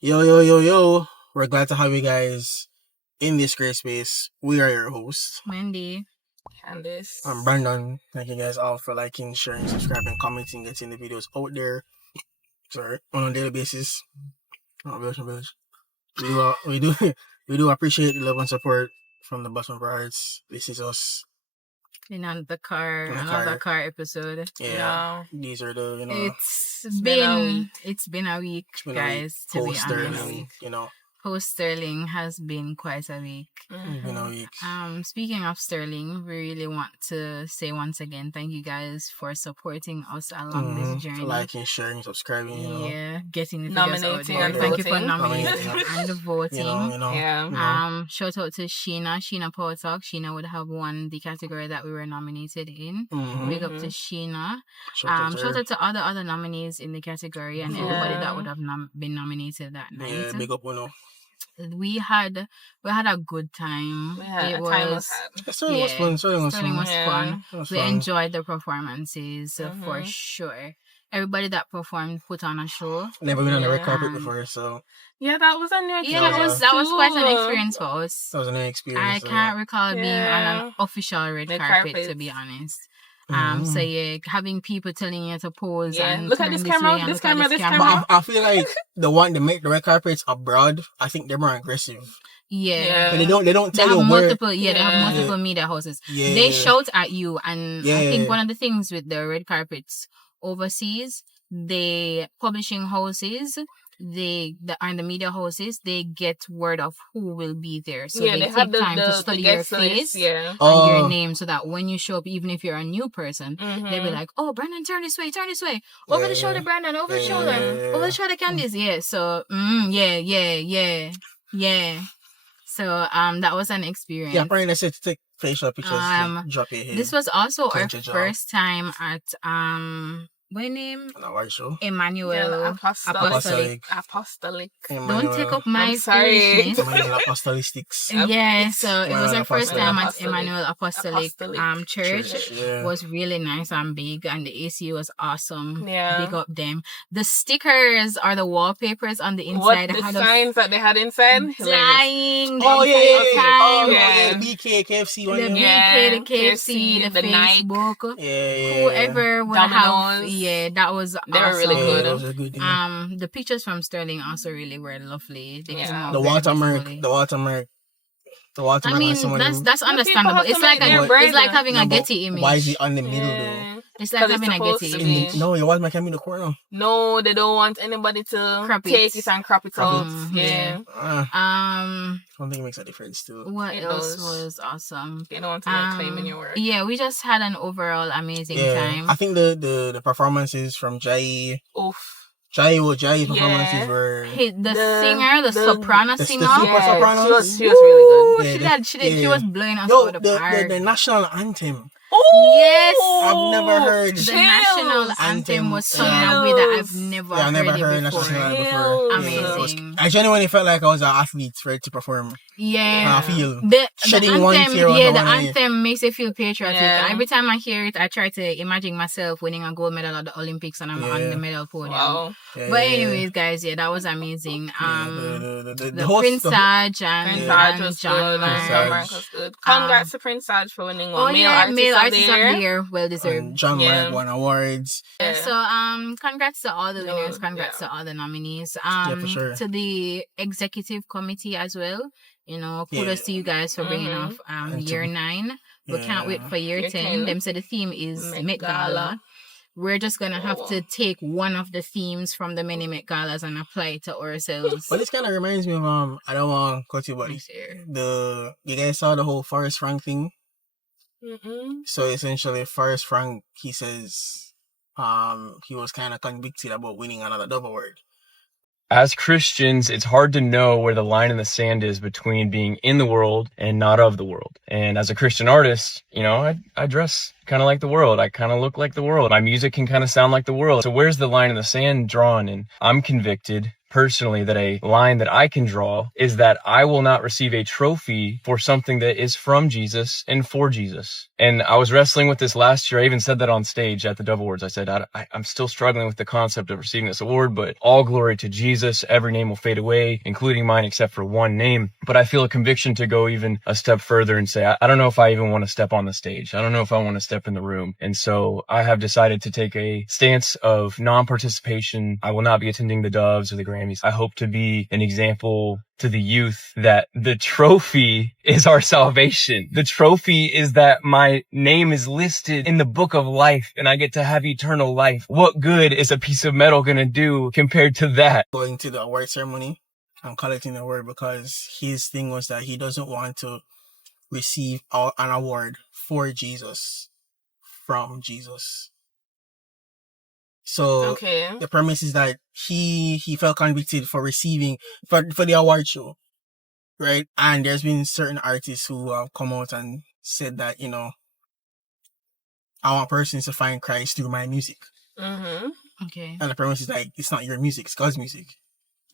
Yo. We're glad to have you guys in this great space. We are your hosts. Wendy. Candice. I'm Brandon. Thank you guys all for liking, sharing, subscribing, commenting, getting the videos out there. On a daily basis. We do appreciate the love and support from the bottom of our hearts. This is us. In another car episode. Yeah. These are the, It's been a week, guys, to be honest. Sterling, Post Sterling has been quite a week. It's been a week. Speaking of Sterling, we really want to say once again, thank you guys for supporting us along this journey. Liking, sharing, subscribing, getting the videos out there. Thank you for nominating and voting. Shout out to Sheena Power Talk. Sheena would have won the category that we were nominated in. Big up to Sheena. Shout out to all the other nominees in the category and everybody that would have been nominated that night. Yeah, big up, We had a good time. Sterling was fun. We enjoyed the performances for sure. Everybody that performed put on a show. Never been on the red carpet before, so that was a new experience. That was quite an experience for us. That was a new experience. I can't recall being on an official red carpet, to be honest. Having people telling you to pose and look at this camera, this camera. But I feel like the make the red carpets abroad, I think they're more aggressive. Yeah. They don't tell you multiple, they have multiple media houses. Yeah. They shout at you, and I think one of the things with the red carpets overseas, the publishing houses, the media houses, they get word of who will be there. So they take time to study your face and your name, so that when you show up, even if you're a new person, they'll be like, "Oh, Brandon, turn this way. Over the shoulder, Brandon, over the shoulder. Over the shoulder, Candice." Yeah. So, So, that was an experience. Yeah, apparently I said to take facial pictures, drop your head. This was also our first time at, what name? Show. Emmanuel Apostolic. Don't take up my foolishness. Emmanuel Apostolistics. So it was our first time at Emmanuel Apostolic Church. Yeah. Was really nice and big, and the AC was awesome. Yeah. Big up them. The stickers or the wallpapers on the inside. The signs that they had inside? Dying. BK, KFC. The BK, the KFC, the Facebook. Whoever would have... Yeah, that was awesome. They were really good. Those are good. The pictures from Sterling also really were lovely. The watermark. I mean, that's understandable. It's like having a Getty image. Why is it on the middle though? It's like having a Getty image. No, your watermark can be in the corner. No, they don't want anybody to take it and crop it out. I don't think it makes a difference too. What else was awesome? They don't want to make claim in your work. Yeah, we just had an overall amazing time. I think the performances from Jai. Jai's performances were... the soprano singer. She was really good. She was blowing us out of the park. The national anthem. Yes! I've never heard. The national anthem was sung in a way that I've never heard it before. Amazing. I genuinely felt like I was an athlete ready to perform. Yeah. I feel the anthem makes you feel patriotic. Every time I hear it, I try to imagine myself winning a gold medal at the Olympics and I'm on the medal podium. Wow. Anyways, guys, that was amazing. The Prince Sarge and John Mark was good. Congrats to Prince Sarge for winning one. Male Artist of the Year, well deserved. John Mark won awards. So congrats to all the winners. Congrats to all the nominees. For sure. To the executive committee as well. Kudos to you guys for bringing off year 9. We can't wait for year 10. Them say the theme is Met Gala. We're just gonna have to take one of the themes from the many Met Galas and apply it to ourselves. But this kind of reminds me of I don't want to cut you, but you guys saw the whole Forrest Frank thing. So essentially, Forrest Frank, he says he was kind of convicted about winning another Dove Award. As Christians, it's hard to know where the line in the sand is between being in the world and not of the world. And as a Christian artist, I dress kind of like the world. I kind of look like the world. My music can kind of sound like the world. So where's the line in the sand drawn? And I'm convicted personally that a line that I can draw is that I will not receive a trophy for something that is from Jesus and for Jesus. And I was wrestling with this last year. I even said that on stage at the Dove Awards. I said, I'm still struggling with the concept of receiving this award, but all glory to Jesus. Every name will fade away, including mine, except for one name. But I feel a conviction to go even a step further and say, I don't know if I even want to step on the stage. I don't know if I want to step in the room. And so I have decided to take a stance of non-participation. I will not be attending the Doves or the Grammys. I hope to be an example to the youth that the trophy is our salvation. The trophy is that my name is listed in the book of life and I get to have eternal life. What good is a piece of metal going to do compared to that? Going to the award ceremony and collecting the award because his thing was that he doesn't want to receive an award for Jesus from Jesus. So the premise is that he felt convicted for receiving for the award show, right? And there's been certain artists who have come out and said that, you know, I want persons to find Christ through my music. Mm-hmm. Okay. And the premise is like, it's not your music, it's God's music.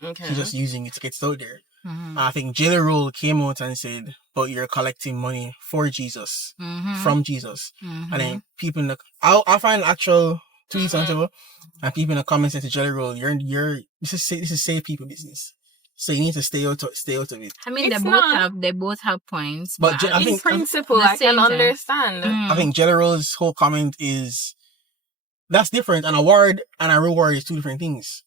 Okay. He's just using it to get it out there. Mm-hmm. I think Jelly Roll came out and said, but you're collecting money for Jesus, from Jesus. Mm-hmm. And then people in the, I'll find actual tweets on Twitter, and people in the comments say to Jelly Roll, this is save people business. So you need to stay out of it. I mean, they both have points, but I think principle, I can understand. I think Jelly Roll's whole comment is that's different. An award and a reward is two different things.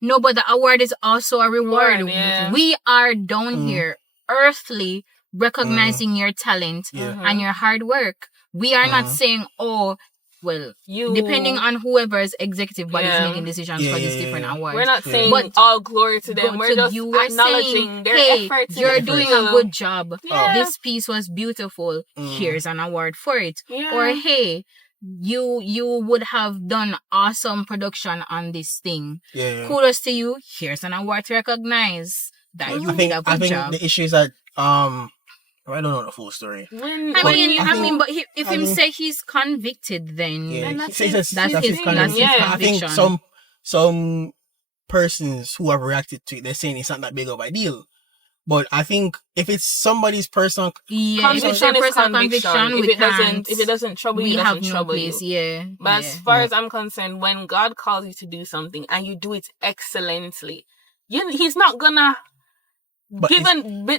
No, but the award is also a reward. Yeah. We are down here, earthly, recognizing your talent and your hard work. We are not saying, oh, well, depending on whoever's executive body is making decisions for these different awards. We're not saying but all glory to them. We're just acknowledging their efforts. You're doing a good job. This piece was beautiful. Here's an award for it. Or hey, you would have done awesome production on this thing. Kudos to you. Here's an award to recognize that you did a good job. The issue is that I don't know the full story. But if him say he's convicted, then that's his conviction. I think some persons who have reacted to it, they're saying it's not that big of a deal. But I think if it's somebody's personal conviction, if it doesn't trouble you, it doesn't trouble you. But as far as I'm concerned, when God calls you to do something and you do it excellently, he's not gonna.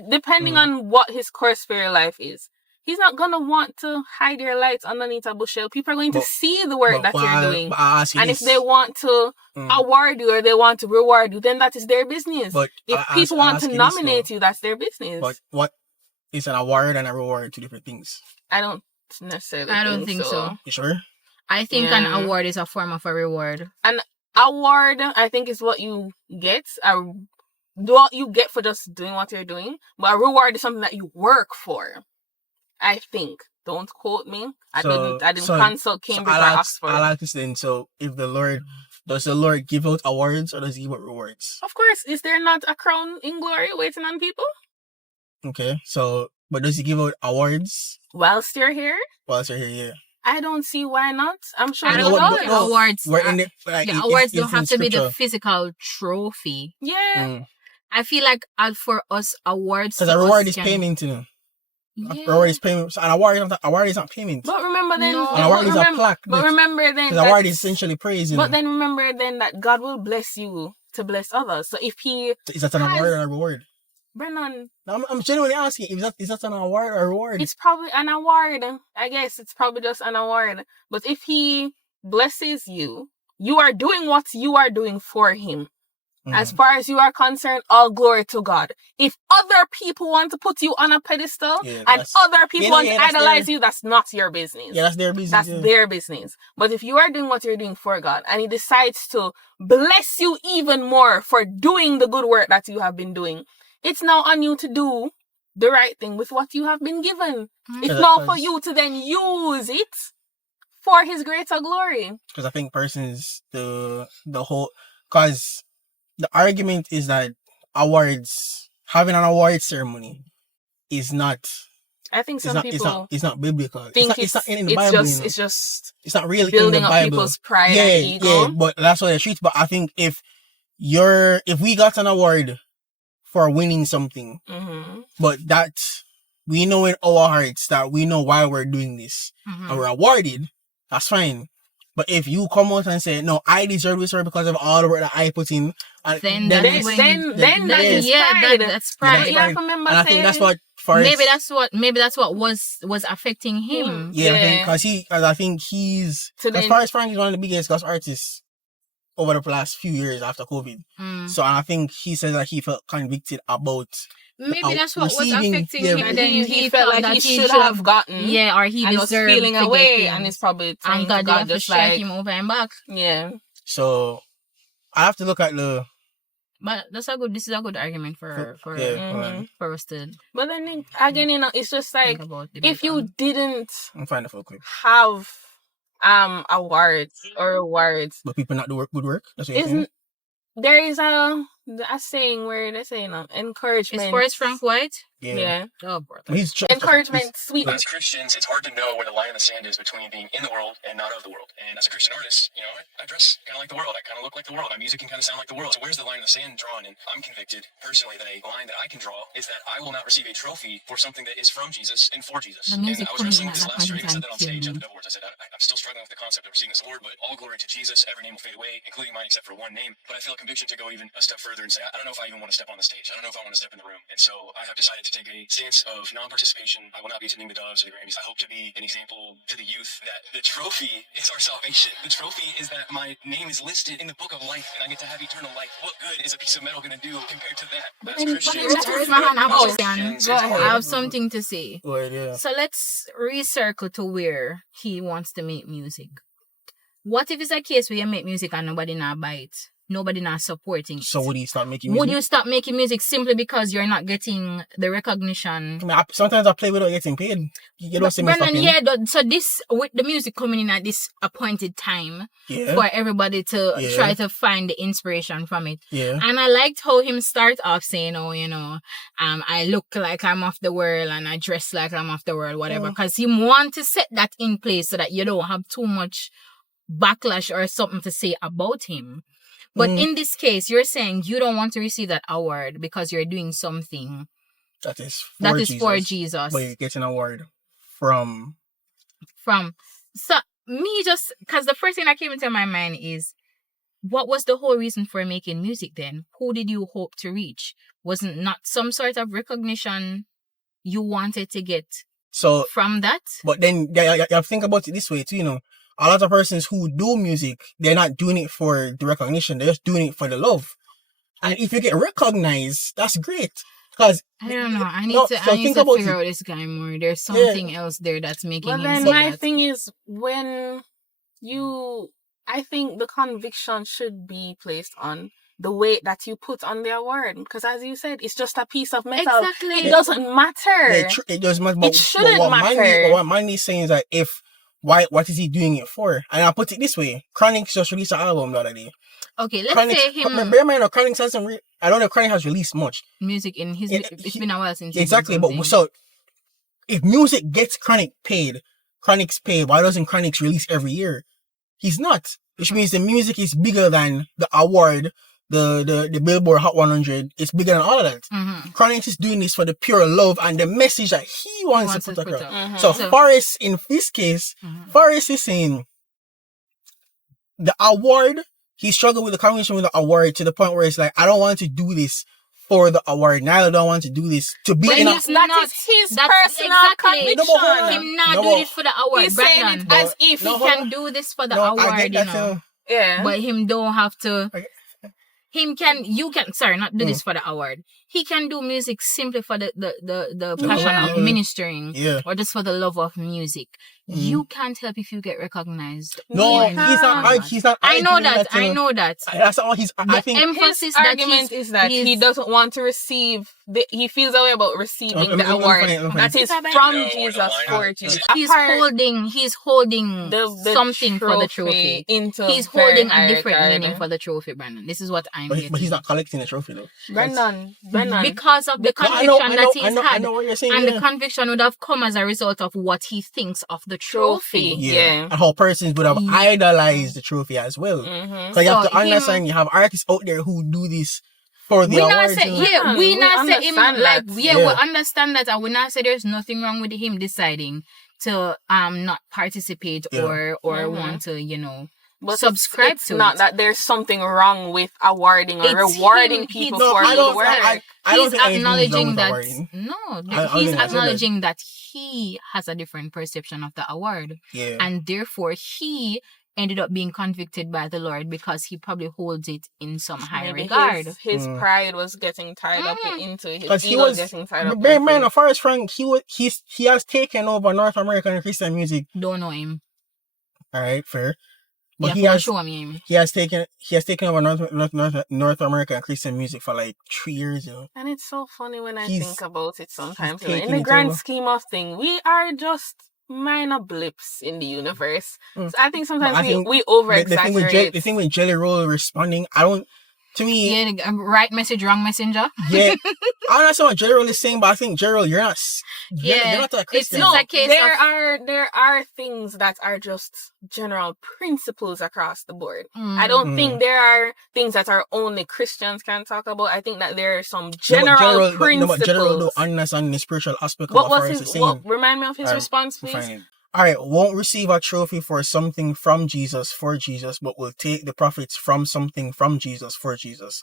Depending on what his course for your life is, he's not gonna want to hide your lights underneath a bushel. People are going to see the work that you're doing, and if they want to award you or they want to reward you, then that is their business. But if people want to nominate you, that's their business. But what is an award and a reward? Two different things. I don't necessarily. I don't think so. You sure? I think an award is a form of a reward. An award, I think, is what you get. What you get for just doing what you're doing, but a reward is something that you work for. I think. Don't quote me. I didn't consult Cambridge or Oxford. I like this then. So, does the Lord give out awards or does he give out rewards? Of course. Is there not a crown in glory waiting on people? Okay. So, but does he give out awards whilst you're here? Yeah. I don't see why not. I'm sure awards. Awards don't have to be the physical trophy. Yeah. I feel like for us, awards. Because a reward is payment, you know. Yeah. A reward is payment. So an award is not payment. But remember then. An award is a plaque. But remember then. Because award is essentially praise. But then remember then that God will bless you to bless others. So if he. Is that an award or a reward? Brennan. I'm genuinely asking, is that an award or a reward? It's probably an award. I guess it's probably just an award. But if he blesses you, you are doing what you are doing for him. As far as you are concerned, all glory to God. If other people want to put you on a pedestal and other people want to idolize you, that's not your business. Yeah, that's their business. That's their business. But if you are doing what you're doing for God and he decides to bless you even more for doing the good work that you have been doing, it's now on you to do the right thing with what you have been given. It's now for you to then use it for his greater glory. Because I think persons, because the argument is that having an award ceremony is not. I think some people it's not biblical. Think it's not in the Bible. It's not really building in the up Bible. People's pride and ego. Yeah, but that's what they treat. But I think if if we got an award for winning something, but that we know in our hearts that we know why we're doing this and we're awarded, that's fine. But if you come out and say, no, I deserve this because of all the work that I put in, then that's pride. That's pride. You have to remember, and I think that's what Forrest, maybe that's what was affecting him. Because I think he's, as far as Frank is one of the biggest gospel artists over the last few years after COVID. So I think he says that he felt convicted about maybe that's what was affecting him, and then he felt like he should have gotten, or he and deserved was feeling away, and it's probably and God just like him over and back. Yeah. So I have to look at the. But this is a good argument for us to. But then again, it's just like if you didn't find a full clip. Have awards, but people not do good work. That's what you're saying? There is a saying where they say encouragement. Is Forrest Frank White? Yeah. Oh, brother. Encouragement, sweet. As Christians, it's hard to know where the line in the sand is between being in the world and not of the world. And as a Christian artist, I dress kind of like the world. I kind of look like the world. My music can kind of sound like the world. So where's the line in the sand drawn? And I'm convicted, personally, that a line that I can draw is that I will not receive a trophy for something that is from Jesus and for Jesus. And I was wrestling with this last year. I even said that on stage at the Dove Awards. I said, I'm still struggling with the concept of receiving this award, but all glory to Jesus. Every name will fade away, including mine, except for one name. But I feel a conviction to go even a step further and say, I don't know if I even want to step on the stage. I don't know if I want to step in the room. And so I have decided to take a stance of non-participation. I will not be attending the Doves or the Grammys. I hope to be an example to the youth that the trophy is our salvation. The trophy is that my name is listed in the book of life and I get to have eternal life. What good is a piece of metal going to do compared to that? That's Christian. I have something to say. Yeah. So let's recircle to where he wants to make music. What if it's a case where you make music and nobody not buy it? Nobody not supporting it. So would you stop making music? Would you stop making music simply because you're not getting the recognition? I mean, sometimes I play without getting paid. You don't see me stopping. So this, with the music coming in at this appointed time for everybody to try to find the inspiration from it. Yeah. And I liked how him start off saying, I look like I'm off the world and I dress like I'm off the world, whatever. Because he want to set that in place so that you don't have too much backlash or something to say about him. But in this case, you're saying you don't want to receive that award because you're doing something that is for Jesus. But you get an award from. So me just because the first thing that came into my mind is, what was the whole reason for making music then? Who did you hope to reach? Wasn't not some sort of recognition you wanted to get from that? But then you think about it this way too, a lot of persons who do music, they're not doing it for the recognition. They're just doing it for the love. And if you get recognized, that's great. Because I don't know. I need to figure out this guy more. There's something else there that's making him say my that. thing is I think the conviction should be placed on the weight that you put on the award. Because as you said, it's just a piece of metal. Exactly. It doesn't matter. It doesn't matter. It shouldn't matter. What Mandy's saying is that what is he doing it for? And I'll put it this way. Chronixx just released an album the other day. Okay, let's say him... Bear in mind, Chronixx hasn't... I don't know if Chronixx has released much. Music in his... It's been a while since... Exactly, but so... If music gets Chronixx paid, why doesn't Chronixx release every year? He's not. Which means the music is bigger than the award, the Billboard Hot 100. It's bigger than all of that. Chronixx is doing this for the pure love and the message that he wants to put across. So Forrest, in this case, Forrest is saying the award, he struggled with the combination with the award to the point where it's like, I don't want to do this for the award. Neither do I want to do this to be in a... That is his personal conviction. Him not do this for the award. He's saying it as if he can do this for the award, Yeah. But him don't have to... You can not do this for the award. He can do music simply for the passion of ministering or just for the love of music. You can't help if you get recognized. No, he's not. I know that. That's all he's. I think emphasis his argument is that he doesn't want to receive. He feels that way about receiving the award. That is from Jesus for Jesus. He's holding something for the trophy. He's holding a different meaning for the trophy, Brandon. This is what I'm getting. But he's not collecting the trophy though. Brandon. Because of the conviction that he's had. I know what you're saying. And the conviction would have come as a result of what he thinks of the trophy. Yeah. And how persons would have idolized the trophy as well. Mm-hmm. So you have to understand, you have artists out there who do this for the we not awards. say, Yeah, we we not say him understand like that. we Yeah. understand that, and we not say there's nothing wrong with him deciding to not participate or want to, you know, But subscribe it's to not it. that there's something wrong with awarding or It's rewarding him. people No, for I the don't- work. I don't He's think anything's wrong acknowledging with that awarding. no, I don't he's think I said that. acknowledging that he has a different perception of the award, Yeah. and therefore he ended up being convicted by the Lord because he probably holds it in some high Maybe regard. his pride was getting tied up into it. Because His he ego was, getting tied up man, into as far as Frank, he has taken over North American Christian music. Don't know him. All right, fair. But Yeah, show me. he has taken over North American Christian music for like 3 years, you know. And it's so funny when I He's- think about it sometimes. he's In taking the it grand over. scheme of things, we are just minor blips in the universe. Mm. So I think sometimes But I think we over The thing exaggerate. with Jelly Roll responding, to me, Yeah, right message, wrong messenger. yeah, I don't know what Jelly Roll is saying, but I think Jelly Roll, you're not a Christian. No, a case there of- are things that are just general principles across the board. Mm. I don't think there are things that are only Christians can talk about. I think that there are some No, but general but principles. Jelly Roll don't understand the spiritual aspect of What what was Forrest is his? saying. What, remind me of his response, please. Fine. All right, won't receive a trophy for something from Jesus for Jesus, but will take the profits from something from Jesus for Jesus.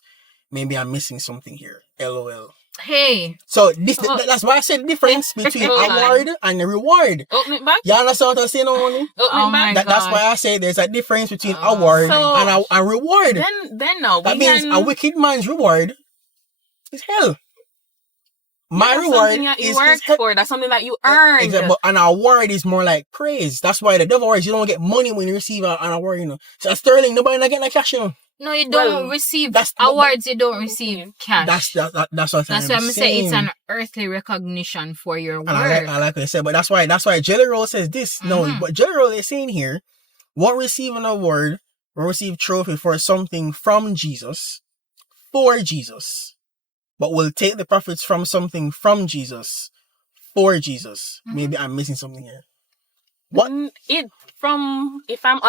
Maybe I'm missing something here. LOL. Hey, So that's why I said the difference between Hold on. award and the reward. Open it back. You understand what I'm saying, Only? Open Oh it back. my That's God. why I say there's a difference between award So- and reward. Then no, That we means can. a wicked man's reward is hell. My that's reward something that you is worked hell. for. That's something that you earned. Exactly, but an award is more like praise. That's why the devil awards, you don't get money when you receive an award, you know. So Sterling, nobody not getting a cash, you know. no, you don't Well, receive that's- awards. You don't receive cash. That's what That's why I'm saying. saying it's an earthly recognition for your And work. I like what I said, but that's why Jelly Roll says this. No, Mhm. what Jelly Roll is saying here, won't receive an award or receive trophy for something from Jesus for Jesus, but will take the profits from something from Jesus for Jesus. Mhm. Maybe I'm missing something here. What? If I'm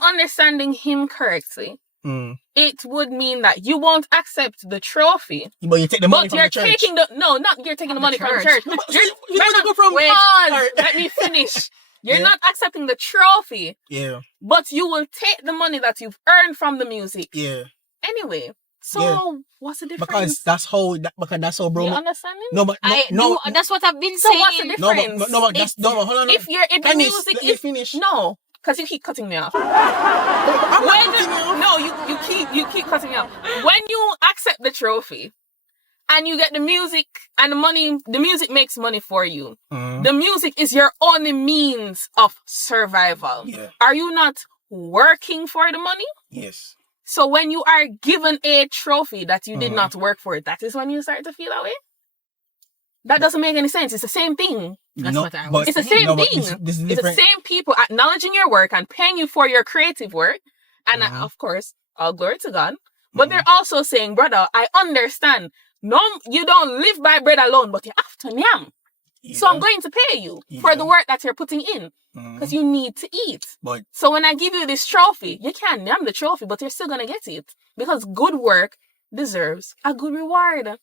understanding him correctly, Mm. it would mean that you won't accept the trophy, But you take the money but from you're the church. taking you're taking the From money the from the church. church. But You're- you want to go from Wait, All right. let me finish. You're Yeah. not accepting the trophy, Yeah, but you will take the money that you've earned from the music yeah. anyway. So Yeah. what's the difference? Because that's how bro. You understand me? No, but no. That's what I've been So saying. what's the difference? But that's hold on. If you're in the Dennis, music, let me finish. no, because you keep cutting me off. I'm not cutting you off. No, you keep cutting me off. When you accept the trophy and you get the music and the money, the music makes money for you. Mhm. The music is your only means of survival. Yeah. Are you not working for the money? Yes. So when you are given a trophy that you did Mhm. not work for, that is when you start to feel that way? That doesn't make any sense. It's the same thing. That's No, what I but- was It's the saying. same no, but thing. this is It's the different. same people acknowledging your work and paying you for your creative work. And Mhm. of course, all glory to God. But Mhm. they're also saying, brother, I understand. No, you don't live by bread alone, but you have to nyam. So I'm going to pay you for the work that you're putting in because you need to eat. But So when I give you this trophy, you can't nyam the trophy, but you're still going to get it because good work deserves a good reward.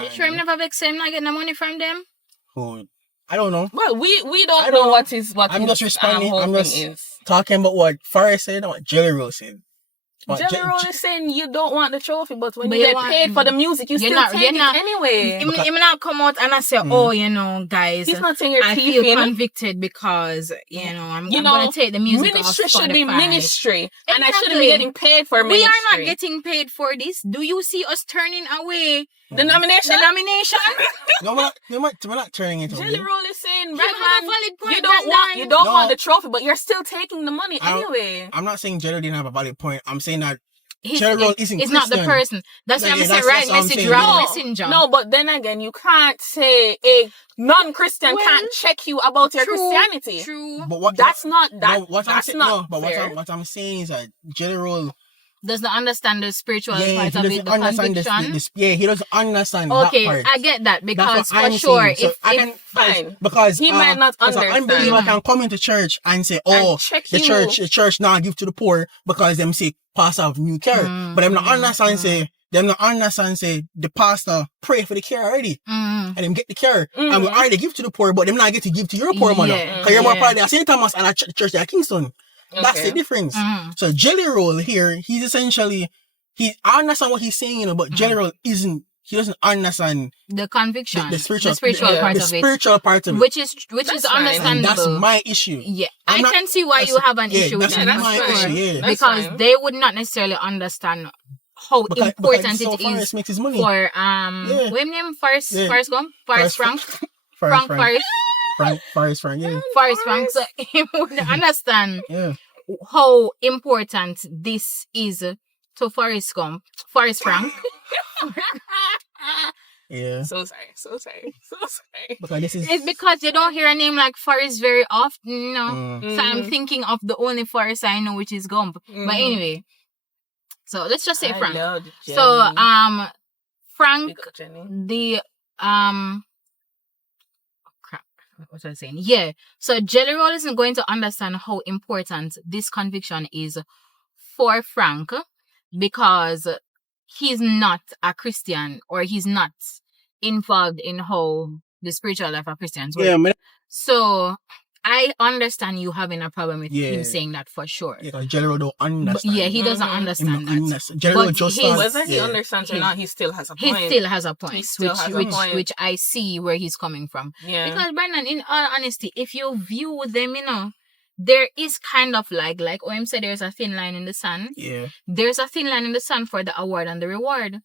You sure I'm never vexed him not getting the money from them? Who? I don't know. Well, we I don't don't know know. what I'm his, just responding. whole I'm thing just is. talking about what Forrest said and what Jelly Roll said. What General is saying you don't want the trophy, but when But you you get want- paid for the music, you you're still not- take you're it not- anyway. He may not come out and I say, oh, you know, guys, He's not saying you're I feel thieving. convicted because, you know, I'm You going know, to take the music Ministry off should be Spotify. ministry, and I shouldn't Exactly. be getting paid for ministry. We are not getting paid for this. Do you see us turning away the nomination. the nomination? No, we're not turning it Jelly away. Roll is saying, You right have a man, valid point, you don't No. want the trophy, but you're still taking the money I don't- anyway. I'm not saying Jelly didn't have a valid point. I'm saying that He's, Jelly Roll isn't it's not the Christian. person. That's why Yeah, I'm yeah, saying that's right what I'm message, saying. wrong No, messenger. No, but then again, you can't say a non-Christian Well, can't check you about your True, Christianity. True. But what that's not that. No, what I'm that's saying, not no, but fair. what I'm saying is that Jelly Roll does not understand the spiritual part he of doesn't it, the understand conviction. he doesn't understand Okay, that part. I get that because That's what for I'm sure, saying. So fine. because He might not understand. An unbeliever can come into church and say, "Oh, the church now give to the poor because them say pastor have new care," but them not understand say the pastor pray for the care already, and them get the care, and we already give to the poor, but them not get to give to your poor mother because you're more probably at St. Thomas and at church at Kingston. Okay. That's the difference. So Jelly Roll here, he's essentially I understand what he's saying, but Jelly Roll he doesn't understand the conviction, the spiritual part of it, which is understandable. And that's my issue. Yeah, I can see why you have an issue with that. That's my issue. Because they would not necessarily understand how important it is makes his money. for what name Forrest Gump? Forrest Frank. Forrest Frank, yeah. Forrest Frank. So he would understand how important this is to Forrest Frank. Yeah. So sorry. Because it's because you don't hear a name like Forrest very often, you know. So I'm thinking of the only Forrest I know, which is Gump. But anyway, so let's just say Frank. So Frank, the what was I saying? Yeah. So Jelly Roll isn't going to understand how important this conviction is for Frank because he's not a Christian or he's not involved in how the spiritual life of Christians work. Yeah, so I understand you having a problem with him saying that for sure. Yeah, because Jelly Roll don't understand. Yeah, he doesn't understand that. Jelly Roll just whether he understands or not, he still has a point. He still has a point. Which I see where he's coming from. Yeah. Because Brandon, in all honesty, if you view them, you know, there is kind of like OM said, there's a thin line in the sand. Yeah. There's a thin line in the sand for the award and the reward.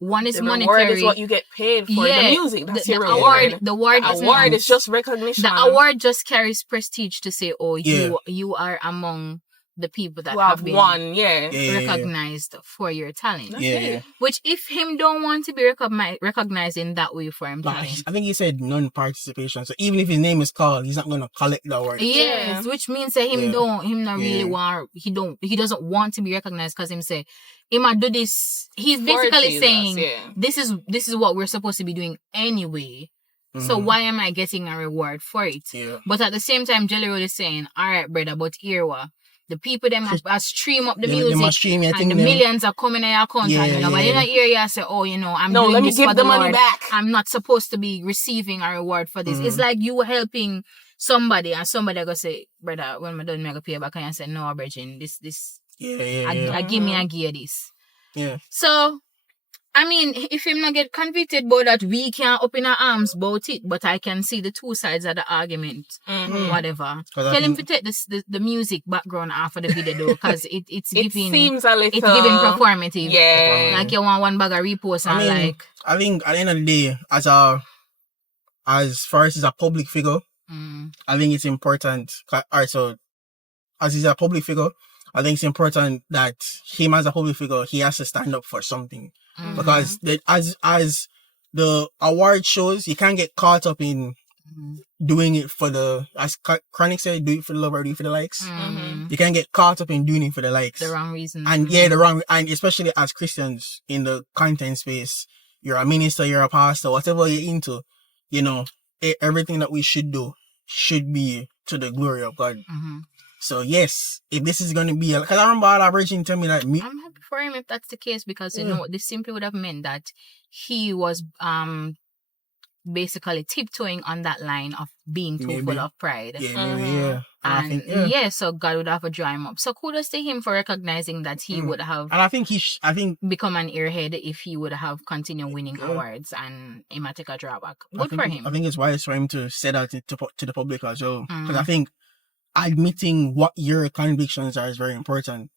One is monetary. The reward is what you get paid for the music. That's your reward. The award is just recognition. The award just carries prestige to say, oh, you are among the people that have been won, recognized for your talent. Yeah. Which if him don't want to be recognized in that way for him, I think he said non-participation. So even if his name is called, he's not gonna collect the award. Yes, which means that he doesn't want to be recognized because him say, he might do this. He's basically saying this is what we're supposed to be doing anyway. So why am I getting a reward for it? Yeah. But at the same time, Jelly Roll is saying, all right, brother, but here the people them have stream up the music and the millions are coming in your account and nobody in the area say, oh, you know, I'm doing this for the money back. I'm not supposed to be receiving a reward for this. It's like you helping somebody and somebody go say, brother, when I done, I go pay back, and I say, no, Virgin, this I give me a gear this. Yeah. So I mean, if him not get convicted about that, we can't open our arms about it. But I can see the two sides of the argument. Whatever. Tell him to take the music background off of the video though, because it's giving. Seems a little. It's giving performative. Yeah. Like you want one bag of repost and like. I think at the end of the day, as far as he's a public figure, I think it's important. Alright, so as he's a public figure, I think it's important that him as a public figure, he has to stand up for something. Because as the award shows, you can't get caught up in doing it for as Chronic said, do it for the love or do it for the likes. You can't get caught up in doing it for the likes. The wrong reason. And and especially as Christians in the content space, you're a minister, you're a pastor, whatever you're into, you know, everything that we should do should be to the glory of God. So yes, if this is going to be, because I remember all our Virgin tell me that. I'm happy for him if that's the case, because you know this simply would have meant that he was basically tiptoeing on that line of being too full of pride. And so God would have to dry him up. So kudos to him for recognizing that he would have. And I think become an airhead if he would have continued winning awards and he might take a drawback. Good for him. I think it's wise for him to say that to the public as well, because I think admitting what your convictions are is very important.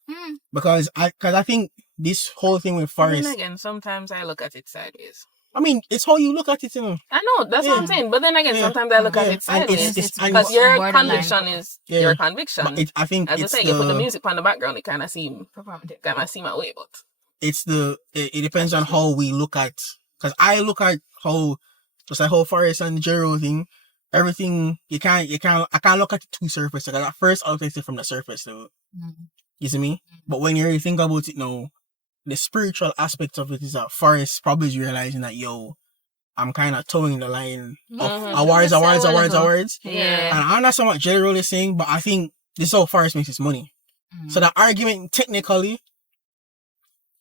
Because I think this whole thing with Forrest. Then again, sometimes I look at it sideways. I mean, it's how you look at it, you know. I know, that's what I'm saying. But then again, sometimes I look at it sideways. Because your conviction is your conviction. But I think as I say, you put the music on the background, it kind of seem my way, but it depends on how we look at. Because I look at how just like how Forrest and the Jero thing. Everything I can't look at the two surface. Like at first, I'll take it from the surface level. You see me? But when you really think about it now, the spiritual aspect of it is that Forrest probably is realizing that, I'm kind of towing the line of awards. Yeah. And I'm not so much generally saying, but I think this is how Forrest makes his money. So the argument, technically,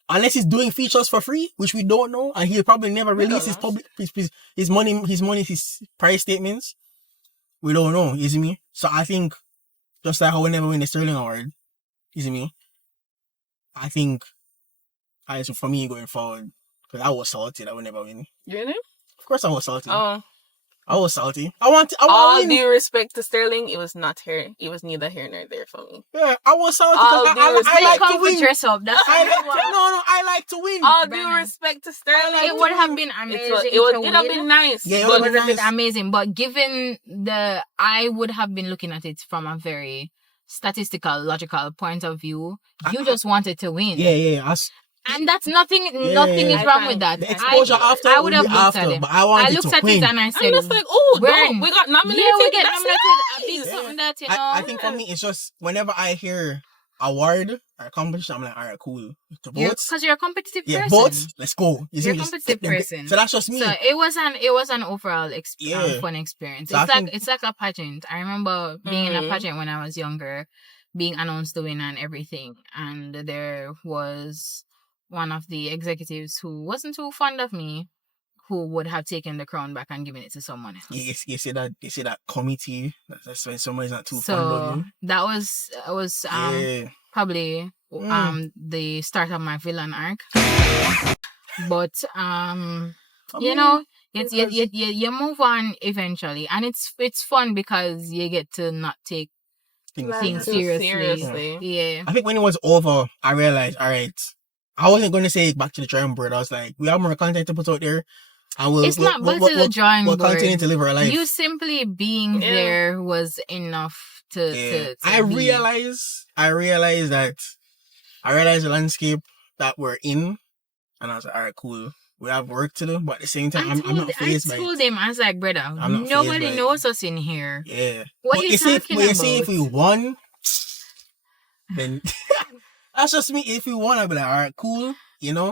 unless he's doing features for free, which we don't know, and he'll probably never release his money, his price statements, we don't know, you see me? So I think, just like how we never win the Sterling Award, you see me? I think, for me going forward, because I was salty that I would never win. Really? Of course I was salty. Oh. I was salty. I want all win. due respect to Sterling, it was neither here nor there for me. Yeah, I was salty because I like to win. Dress up. That's I like to win. All due respect to Sterling, it would have been amazing. It would have been nice. Yeah, it would have been amazing. But given I would have been looking at it from a very statistical, logical point of view. You just wanted to win. Yeah. And that's nothing is wrong with that. The exposure I would have looked at it. But I looked at it and I said, I'm just like, oh, we got nominated. Yeah, we get nominated. Nice. I think something that, I think for me, it's just whenever I hear award or competition, I'm like, all right, cool. Because you're a competitive person. Yeah, votes, let's go. You're a competitive person. So that's just me. So it was an overall fun experience. So it's like a pageant. I remember being in a pageant when I was younger, being announced the winner and everything. And there was one of the executives who wasn't too fond of me, who would have taken the crown back and given it to someone else. You see that committee. That's when someone's not too fond of you. That was probably the start of my villain arc. But you move on eventually, and it's fun because you get to not take things seriously. Yeah. I think when it was over, I realized, all right, I wasn't going to say back to the drawing board. I was like, we have more content to put out there. And we'll continue to live our life. You simply being there was enough to I realized the landscape that we're in. And I was like, all right, cool. We have work to do. But at the same time, I'm not fazed by it. I told him, I was like, brother, nobody knows us in here. Yeah. What are you talking about? You see, if we won, then... That's just me. If we won, I'd be like, all right, cool,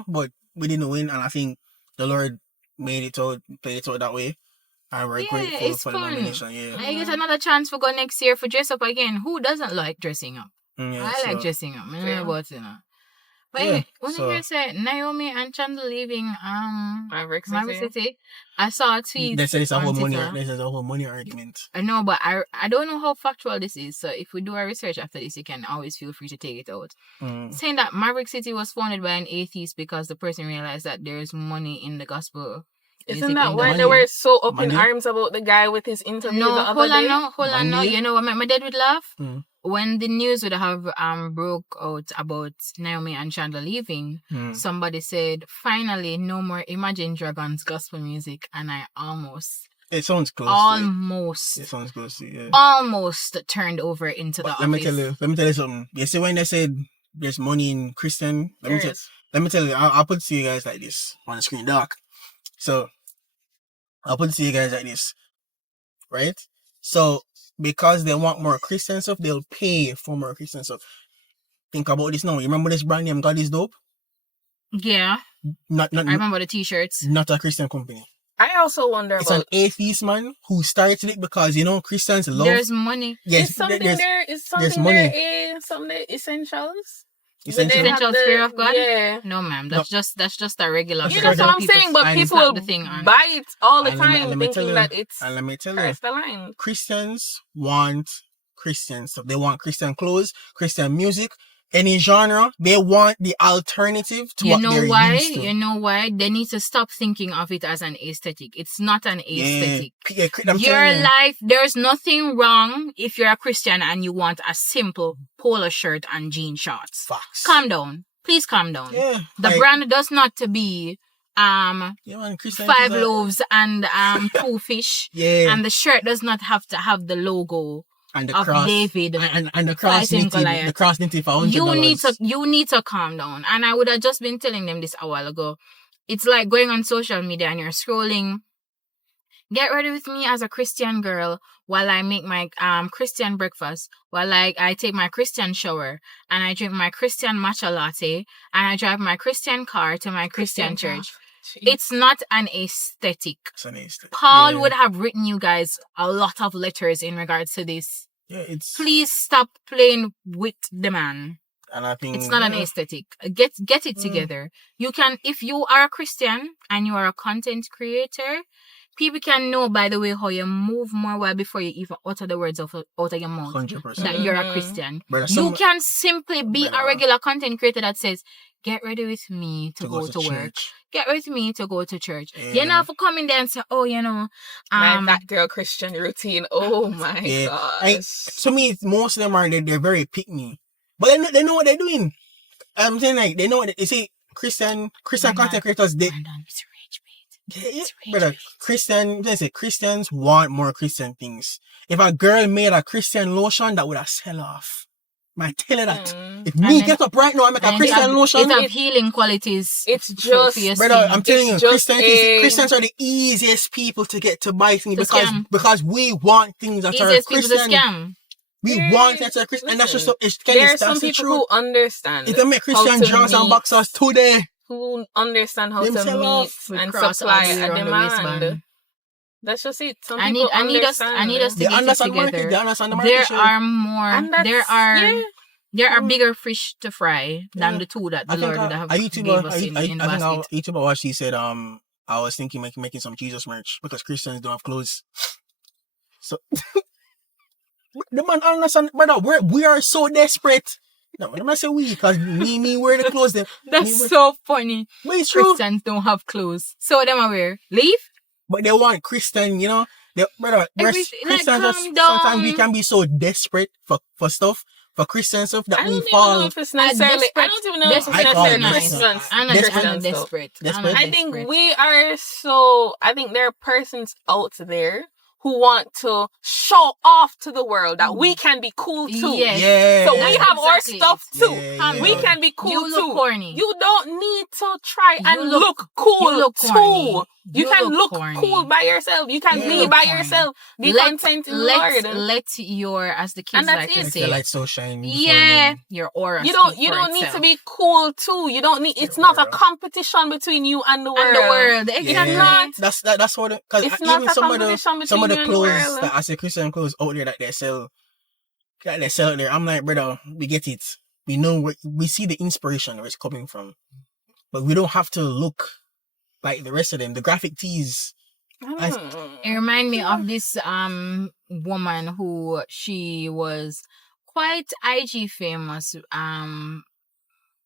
but we didn't win, and I think the Lord played it out that way. And we're grateful for the nomination. Yeah. I get another chance for go next year for dress up again. Who doesn't like dressing up? I like dressing up. I don't know about But anyway, when you said Naomi and Chandler leaving Maverick City, I saw a tweet. They said it's a whole money argument. I know, but I don't know how factual this is. So if we do our research after this, you can always feel free to take it out. Saying that Maverick City was founded by an atheist because the person realized that there is money in the gospel. Isn't that why they were so up in arms about the guy with his interview the other day? Hold on. You know what my dad would laugh? When the news would have broke out about Naomi and Chandler leaving, somebody said, finally, no more Imagine Dragons gospel music. And I almost... It sounds close. It sounds close, yeah. Almost turned over into the office. Let me tell you something. You see when they said there's money in Christian... Let me tell you, I'll put it to you guys like this on the screen, dark. So, I'll put it to you guys like this. Right? So... Because they want more Christian stuff, they'll pay for more Christian stuff. Think about this now. You remember this brand name, God is Dope? Yeah. I remember the t-shirts. Not a Christian company. I also wonder it's an atheist man who started it because, Christians love... There's money. Yes, is something essentials? Essential fear of God? Yeah. No, ma'am. That's just a regular. That's what I'm saying, but people buy it all the time thinking that it's and let me tell you, the line. Christians want Christian stuff. They want Christian clothes, Christian music, any genre. They want the alternative to what they're used to. You know why? They need to stop thinking of it as an aesthetic. It's not an aesthetic. Your life, there's nothing wrong if you're a Christian and you want a simple polo shirt and jean shorts. Facts. Calm down. Please calm down. Yeah, the brand does not to be 5 loaves and 2 fish. Yeah. And the shirt does not have to have the logo and the of cross, David and the cross knitted for $100. You need to calm down. And I would have just been telling them this a while ago. It's like going on social media and you're scrolling. Get ready with me as a Christian girl while I make my Christian breakfast, while I take my Christian shower, and I drink my Christian matcha latte, and I drive my Christian car to my Christian church. It's not an aesthetic. It's an aesthetic. Paul would have written you guys a lot of letters in regards to this. Yeah, it's... Please stop playing with the man. And I think... It's not an aesthetic. Get it together. You can, if you are a Christian and you are a content creator, people can know by the way how you move more well before you even utter the words out of your mouth 100%. that you're a Christian. Brother, you can simply be a regular content creator that says, get ready with me to go to work. Get ready with me to go to church. Yeah. You know, for coming there and say, oh, you know, that girl Christian routine. Oh my gosh. To me, most of them are they're very pick me, but they know what they're doing. I'm saying like they know what they say. Christian content creators. Christians want more Christian things. If a girl made a Christian lotion, that would have sell off. I tell you that. If me get up right now and make a Christian lotion, it have healing qualities. It's just, brother, I'm telling you, Christians are the easiest people to get to buy things because we want things that are Christian. We want things that are Christian, and that's just there are some people who understand. If they make Christian drawers and boxers today, who understand how to meet and supply a demand. That's just it. Some people understand. I need us to get it together. There are bigger fish to fry than the two that the Lord would have gave us in the basket. I think YouTuber what she said. I was thinking making some Jesus merch because Christians don't have clothes. So the man understand, brother. We are so desperate. No, I'm not saying we, because me wear the clothes. That's so funny. But it's true. Christians don't have clothes. So them are wear. Leave? But they want Christian, you know. Christians sometimes we can be so desperate for stuff, for Christian stuff that we fall. I don't even know if it's necessarily I'm desperate. I think we are so. I think there are persons out there who want to show off to the world that we can be cool too. Yes. Yeah. So we have our stuff too. Yeah. We can be cool you too. Look corny. You don't need to try and look cool too. You can look cool by yourself. You can be by yourself. Be content in the Lord. Let your, as the kids like to say, the light so shiny. Yeah, your aura. You don't need to be cool too. You don't need. It's not a competition between you and the world. It's not. That's what. Because even some of the clothes that I say Christian clothes out there that they sell there. I'm like, brother, we get it. We know we see the inspiration where it's coming from, but we don't have to look like the rest of them. The graphic tees. It reminds me of this woman who she was quite IG famous.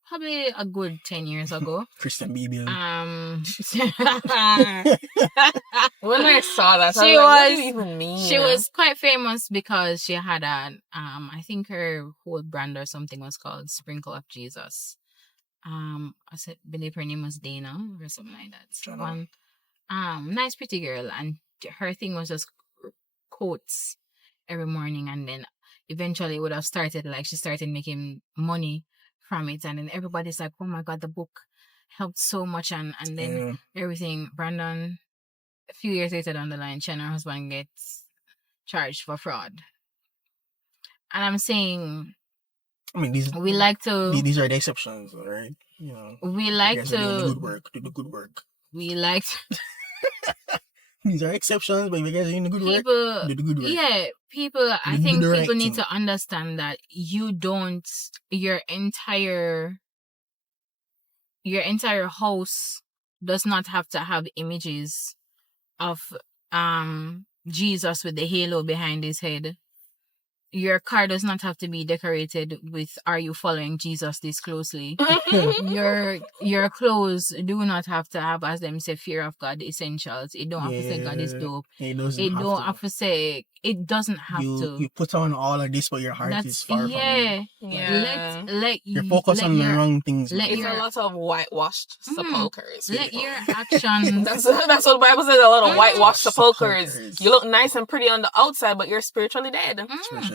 Probably a good 10 years ago. Christian BB. When I saw that, I was like, what do you even mean? She was quite famous because she had I think her whole brand or something was called Sprinkle of Jesus. I believe her name was Dana or something like that. So one nice pretty girl, and her thing was just quotes every morning, and then eventually it would have started like she started making money from it, and then everybody's like, oh my god, the book helped so much, and then everything. Brandon, a few years later down the line, she and her husband gets charged for fraud. And I'm saying, I mean, these are the exceptions, right? You know, we like to do the good work. We like these are exceptions, but if you guys are doing the good work, do the good work. Yeah, people. I think people need to understand that your entire house does not have to have images of Jesus with the halo behind his head. Your car does not have to be decorated with "Are you following Jesus this closely?" Your clothes do not have to have, as them say, fear of God essentials. It don't have to say God is dope. It don't have to say. It doesn't have to. You put on all of this, but your heart is far from it. Yeah. You're focused on the wrong things. It's a lot of whitewashed sepulchres. Let your actions. That's what the Bible says. A lot of whitewashed sepulchres. You look nice and pretty on the outside, but you're spiritually dead.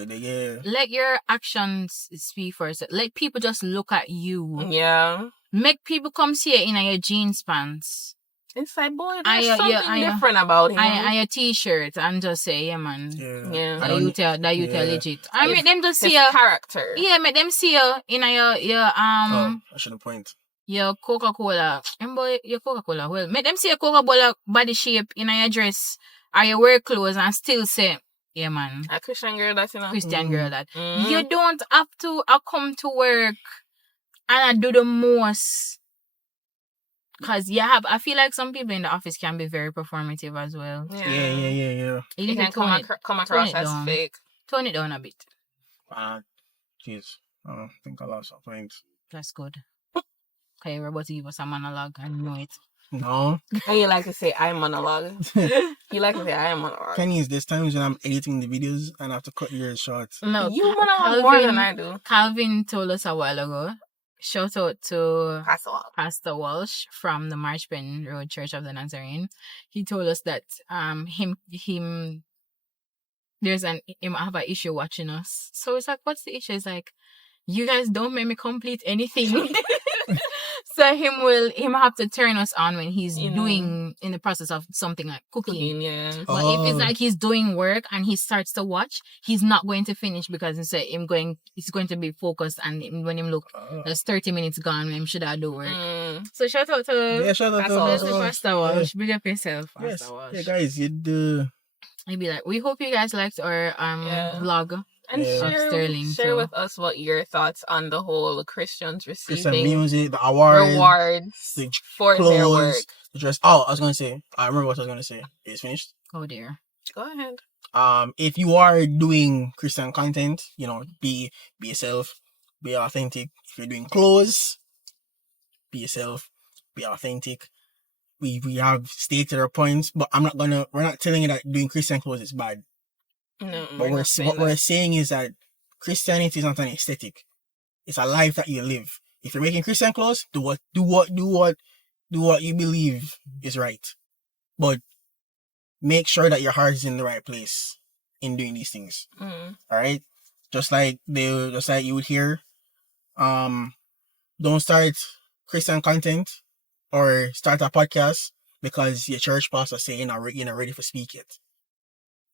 Yeah. Let your actions speak for itself. Let people just look at you. Yeah. Make people come see it in your jeans pants. It's like, boy, there's something different about him. I a t-shirt and just say, yeah, man. Yeah. That you tell legit. I make them just see your character. Yeah, make them see you in your I shouldn't point. Your Coca-Cola. Boy, your Coca-Cola. Well, make them see your Coca-Cola body shape in your dress or your work clothes and still say, yeah, man. A Christian girl that, you know. Christian girl that. You don't have to come to work and do the most. Because I feel like some people in the office can be very performative as well. Yeah. You can come across as fake. Tone it down a bit. Jeez. I think I lost some points. That's good. Okay, we're about to give us a monologue. I know it. No. And you like to say, I monologue. You like to say, I monologue. Pennies, there's times when I'm editing the videos and I have to cut yours short. No, you monologue more than I do. Calvin told us a while ago. Shout out to Pastor Walsh from the Marchpen Road Church of the Nazarene. He told us that him have an issue watching us. So it's like, what's the issue? It's like, you guys don't make me complete anything. So him have to turn us on when he's doing in the process of something like cooking. But if it's like he's doing work and he starts to watch, he's not going to finish because he's going to be focused, and when him look, there's 30 minutes gone when him should have do work. So shout out to Pastor Walsh. Big up yourself, Pastor Walsh. Yeah, guys, you do. I'd be like, we hope you guys liked our vlog. And share with us what your thoughts on the whole Christians receiving Christian music, the awards, rewards for clothes, their work. The dress. I was gonna say. I remember what I was gonna say. It's finished. Oh dear. Go ahead. If you are doing Christian content, be yourself, be authentic. If you're doing clothes, be yourself, be authentic. We have stated our points, but we're not telling you that doing Christian clothes is bad. No, but what we're saying is that Christianity is not an aesthetic. It's a life that you live. If you're making Christian clothes, do what you believe is right. But make sure that your heart is in the right place in doing these things. All right? Just like you would hear, don't start Christian content or start a podcast because your church pastor say you're not ready for speak yet.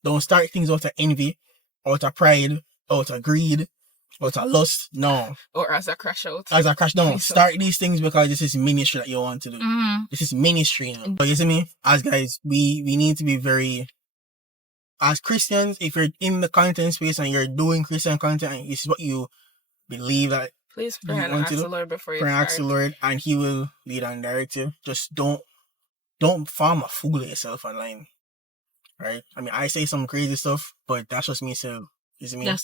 Don't start things out of envy, out of pride, out of greed, out of lust. No. Or as a crash out. No. Start these things because this is ministry that you want to do. This is ministry now. But you see me? As guys, we need to be very... As Christians, if you're in the content space and you're doing Christian content and this is what you believe that please pray and ask the Lord before you start. Ask the Lord and He will lead and direct you. Just don't farm a fool of yourself online. Right? I mean, I say some crazy stuff, but that's just me. So,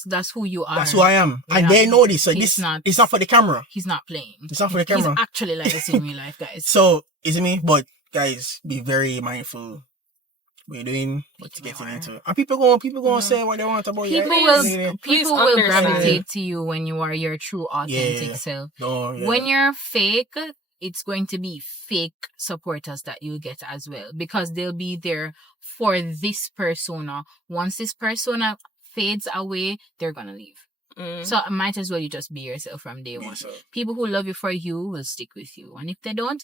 that's who you are. That's who I am, and they know this. So it's not for the camera. He's not playing. It's not for the camera. He's actually like this in real life, guys. So, is it me? But guys, be very mindful. What you're doing, what you're getting into, and people going to say what they want about you. People will gravitate to you when you are your true authentic self. When you're fake, it's going to be fake supporters that you get as well, because they'll be there for this persona. Once this persona fades away, they're gonna leave. So might as well you just be yourself from day one. People who love you for you will stick with you, and if they don't,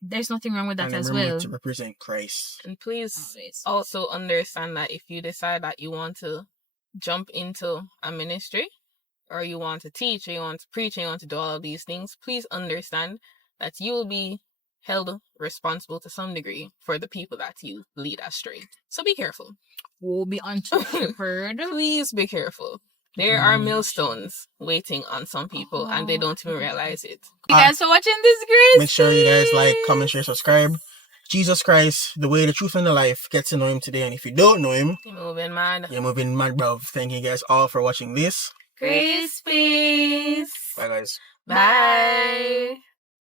there's nothing wrong with that as well. To represent Christ. And please also understand that if you decide that you want to jump into a ministry, or you want to teach, or you want to preach, or you want to do all of these things, please understand that you will be held responsible to some degree for the people that you lead astray. So be careful. We'll be unprepared. Please be careful. There are millstones waiting on some people, and they don't even realize it. You guys for watching this, Grace. Make sure you guys like, comment, share, subscribe. Jesus Christ, the way, the truth, and the life. Get to know Him today, and if you don't know Him, you're moving mad. You're moving mad, bro. Thank you guys all for watching this. Grace, peace. Bye, guys. Bye.